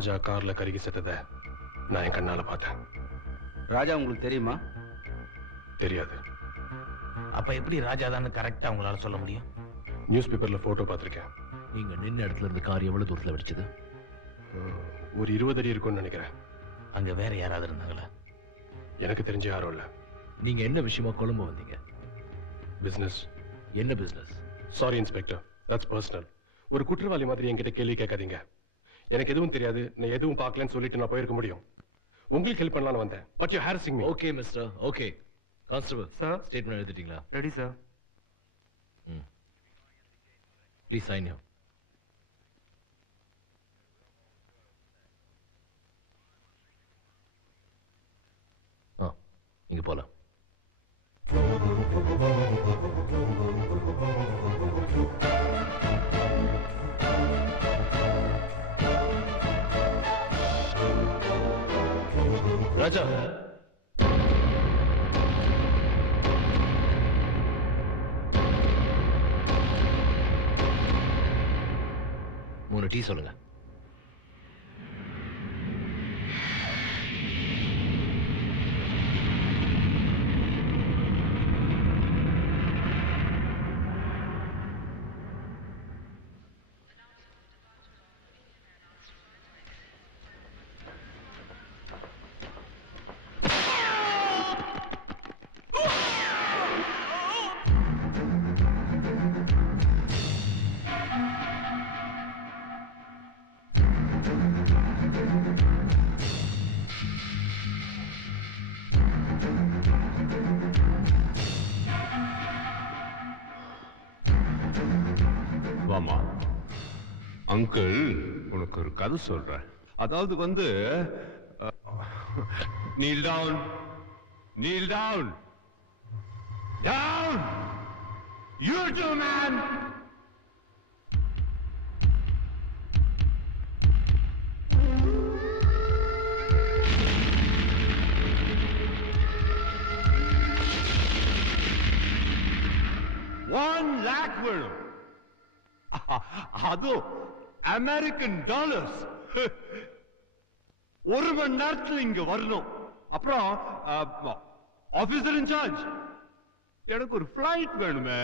ராஜா கார்ல கருகி செத்ததை நான் என் கண்ணால பார்த்தேன். ராஜா உங்களுக்கு தெரியுமா? தெரியாது. அப்ப எப்படி ராஜா தான் கரெக்டா உங்களால சொல்ல முடியும்? நியூஸ் பேப்பர்ல போட்டோ பார்த்திருக்கேன். நீங்க நின்ன இடத்துல இருந்து கார் எவ்வளவு தூரத்துல வெடிச்சது? ஒரு 20 அடி இருக்கும்னு நினைக்கிறேன். அங்க வேற யாராவது இருந்தாங்களா? எனக்கு தெரிஞ்ச யாரும் இல்ல. நீங்க என்ன விஷயமா கொழும்பு வந்தீங்க? பிசினஸ். என்ன business? Sorry inspector, that's personal. ஒரு குற்றவாளி மாதிரி என்கிட்ட கேள்வி கேட்காதீங்க. எனக்கு எதுவும் தெரியாது, நான் எதுவும் பார்க்கலன்னு சொல்லிட்டு நான் போயிருக்க முடியும். உங்களுக்கு ஹெல்ப் பண்ணலாம்னு வந்தேன். But you harassing me. Okay mister, okay. Constable sir, statement எழுதிட்டீங்களா? Ready sir. Please sign you. நீங்க போலாம். ராஜா, மூணு டீ சொல்லுங்க. வாமா அங்கிள், உனக்கு ஒரு கதை சொல்றேன். அதாவது வந்து kneel down, kneel down, down, you too man. $1,00,000 வேணும். அது அமெரிக்கன் டாலர்ஸ். ஒரு மணி நேரத்தில் இங்க வரணும். அப்புறம் ஆபீசர் இன்சார்ஜ், எனக்கு ஒரு பிளைட் வேணுமே.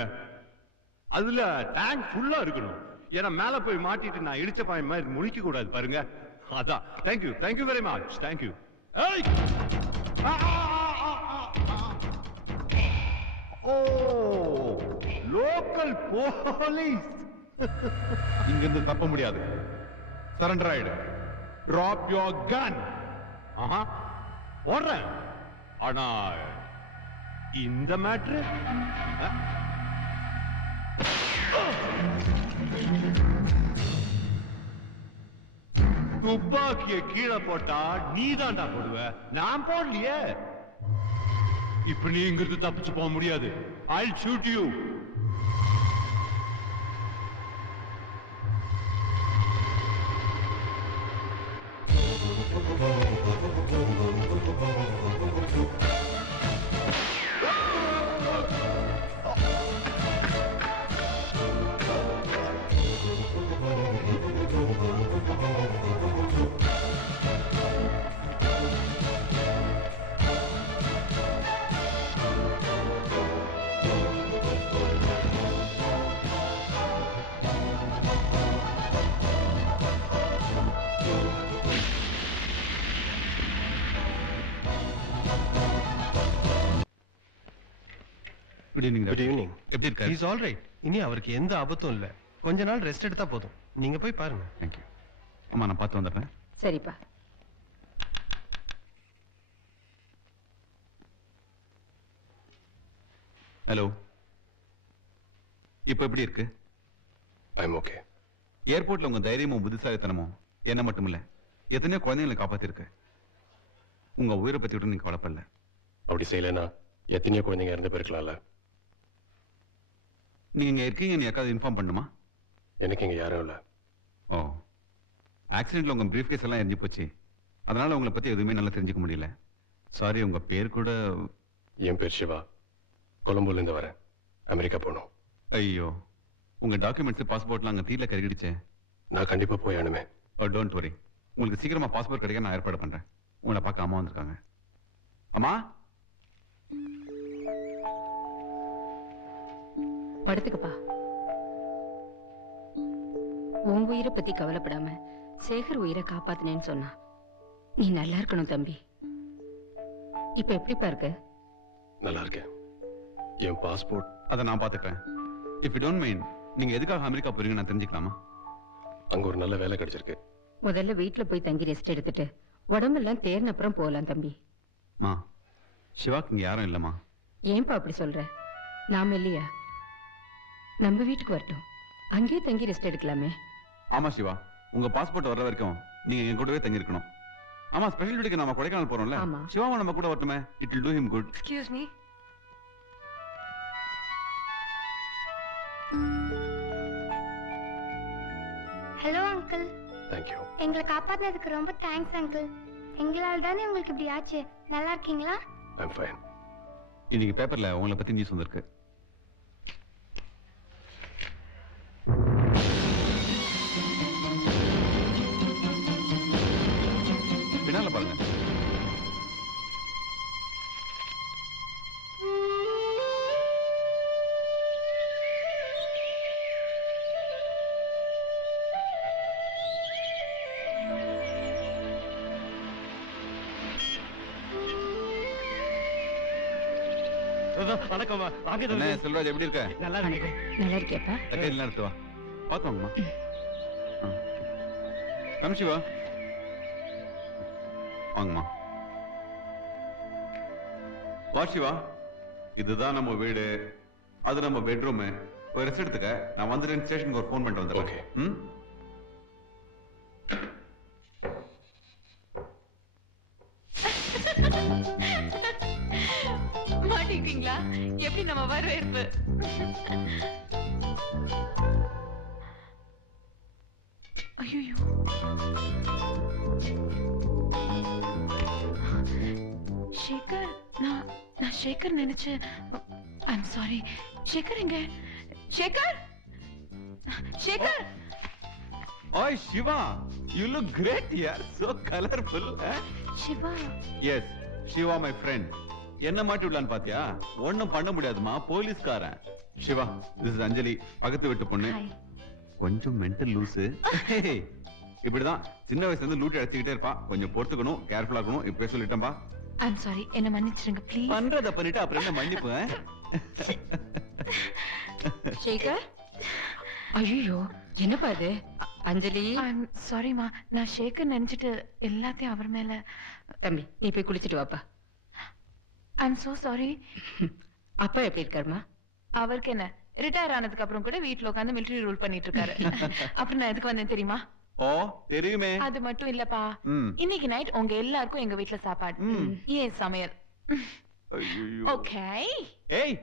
அதுல டேங்க் ஃபுல்லா இருக்கணும். ஏன்னா மேல போய் மாட்டிட்டு நான் இடிச்ச பாய் மாதிரி முழிக்க கூடாது பாருங்க. அதான். Thank you, thank you very much. Thank you. Oh, local police. இங்கிருந்து தப்ப முடியாது. சரண்டர் ஆயிடு. Drop your gun. ஓடுறேன். ஆனா இந்த மேட்ரு துப்பாக்கிய கீழே போட்டா நீ தாண்டா போடுவ, நான் போடலையே. இப்ப நீ இங்கிருந்து தப்பிச்சு போக முடியாது. I'll shoot you. Good evening. Good evening. எப்படி இருக்காரு? Is all right. இனி அவருக்கு எந்த ஆபத்தும் இல்ல. கொஞ்ச நாள் ரெஸ்ட் எடுத்தா போதும். நீங்க போய் பாருங்க. தேங்க்யூ. அம்மா, நான் பார்த்து வந்துடுறேன். சரிப்பா. ஹலோ, இப்போ எப்படி இருக்கு? I'm okay. ஏர்போர்ட்ல உங்க தைரியமும் புத்திசாலித்தனமும் என்ன மட்டும் இல்ல, எத்தனையோ குழந்தைங்களை காப்பாத்திருக்கு. உங்க உயிரை பத்தி விட்டு நீங்க கவலைப்படல. அப்படி செய்யலனா எத்தனையோ குழந்தைங்க இறந்து போயிருக்கலாம்ல. நீங்க இங்க இருக்கீங்க, யாருக்காவது இன்ஃபார்ம் பண்ணுமா? எனக்கு இங்க யாரும் இல்ல. ஓ, ஆக்சிடென்ட்ல உங்க பிரீஃப் கேஸ் எல்லாம் எரிஞ்சு போச்சு. அதனால உங்களை பத்தி எதுவுமே நல்லா தெரிஞ்சுக்க முடியல. சாரி, உங்க பேர் கூட? என் பேர் சிவா. கொலம்பூர்ல இருந்து வரேன். அமெரிக்கா போகணும். ஐயோ, உங்க டாக்குமெண்ட்ஸ் பாஸ்போர்ட்லாம் அங்க தீல கருகிடுச்சே. நான் கண்டிப்பா போய் ஆனுமே. டோன்ட் வரி, உங்களுக்கு சீக்கிரமா பாஸ்போர்ட் கிடைக்க நான் ஏற்பாடு பண்றேன். உங்களை பார்க்க அம்மா வந்திருக்காங்க. அம்மா படுத்துக்கப்பா. உன் உயிரை பத்தி கவலைப்படாம சேகர் உயிரை காப்பாத்தினேன்னு சொன்னா நீ நல்லா இருக்கணும் தம்பி. இப்ப எப்படிப்பா இருக்கு? நல்லா இருக்கேன். என் பாஸ்போர்ட் அதை நான் பாத்துக்கிறேன். இஃப் யூ டோன்ட் மைண்ட், நீங்க எதுக்காக அமெரிக்கா போறீங்க நான் தெரிஞ்சுக்கலாமா? அங்க ஒரு நல்ல வேலை கிடைச்சிருக்கு. முதல்ல வீட்டுல போய் தங்கி ரெஸ்ட் எடுத்துட்டு உடம்பெல்லாம் தேர்ன அப்புறம் போகலாம் தம்பி. மா, சிவாக்கு இங்க யாரும் இல்லம்மா. ஏன்பா அப்படி சொல்ற? நாம இல்லையா? நம்ம வீட்டுக்கு வரட்டும், அங்கேயே தங்கி ரெஸ்ட் எடுக்கலாமே. ஆமா சிவா, உங்க பாஸ்போர்ட் வர்ற வரைக்கும் நீங்க எங்க கூடவே தங்கி இருக்கணும். ஆமா, ஸ்பெஷல் டியூட்டிக்கு நாம கொடைக்கானல் போறோம்ல, ஆமா. சிவாவும் நம்ம கூட வரட்டுமே. It will do him good. Excuse me. Hello uncle. Thank you. எங்களை காப்பாத்தினதுக்கு ரொம்ப தேங்க்ஸ் அங்கிள். எங்களால தானே உங்களுக்கு இப்படி ஆச்சு. நல்லா இருக்கீங்களா? I'm fine. இன்னைக்கு பேப்பர்ல உங்களை பத்தி நியூஸ் வந்திருக்கு. பின்னால பாருங்க. வணக்கம். என்ன செல்வராஜ், எப்படி இருக்க? நல்லா இருக்கு. நல்லா இருக்கியாப்பா? தக்கையெல்லாம் எடுத்து வா. பார்த்து வாங்கம்மா. கம் சிவா, வாங்கம்மா. வா சிவா, இதுதான் நம்ம வீடு, அது நம்ம பெட்ரூம். போய் ரெஸ்ட் எடுத்துக்க. நான் வந்துட்டு ஸ்டேஷனுக்கு ஒரு ஃபோன் பண்ணிட்டு வந்துடுறேன். ஓகே. ம். மாட்டிக்கிட்டீங்களா? எப்படி நம்ம வரவேற்பு? ஐயோ, சேகர். நான் சேகர் நினைச்சேன். I'm sorry. சேகர் எங்க? சேகர், சேகர். ஓய் Siva, you look great here, so colorful. Siva. Yes, Siva my friend. என்ன மாட்டி விடலான்னு பாத்தியா? ஒண்ணும் பண்ண முடியாதுமா, போலீஸ்காரன். சிவா, this is அஞ்சலி, பக்கத்து வீட்டு பொண்ணு. ஹாய். கொஞ்சம் மென்டல் லூசு. இப்படிதான் சின்ன வயசுல இருந்து லூட்டி அடிச்சுக்கிட்டே இருப்பா. கொஞ்சம் பொறுத்துக்கணும், கேர்ஃபுல்லா இருக்கணும். இப்பவே சொல்லிட்டேன்பா. ஐம் சாரி, என்ன மன்னிச்சிடுங்க ப்ளீஸ். பண்றத பண்ணிட்டு அப்புறம் என்ன மன்னிப்பு? சேகர், ஐயோ என்னப்பா இது? அஞ்சலி. ஐம் சாரிமா, நான் சேகர் நினைச்சிட்டு எல்லாத்தையும் அவர் மேல. தம்பி, நீ போய் குளிச்சிட்டு வாப்பா. I'm so sorry. அப்பா எப்படி இருக்காருமா? அவருக்கு என்ன, ரிட்டையர் ஆனதுக்கு அப்புறம் கூட வீட்ல உட்கார்ந்து மிலிட்டரி ரூல் பண்ணிட்டு இருக்காரு. அப்புறம் நான் எதுக்கு வந்தேன் தெரியுமா? ஓ தெரியுமே. அது மட்டும் இல்லப்பா, இன்னைக்கு நைட் உங்க எல்லாருக்கும் எங்க வீட்ல சாப்பாடு. ஏன் சமையல். ஓகே. ஏய்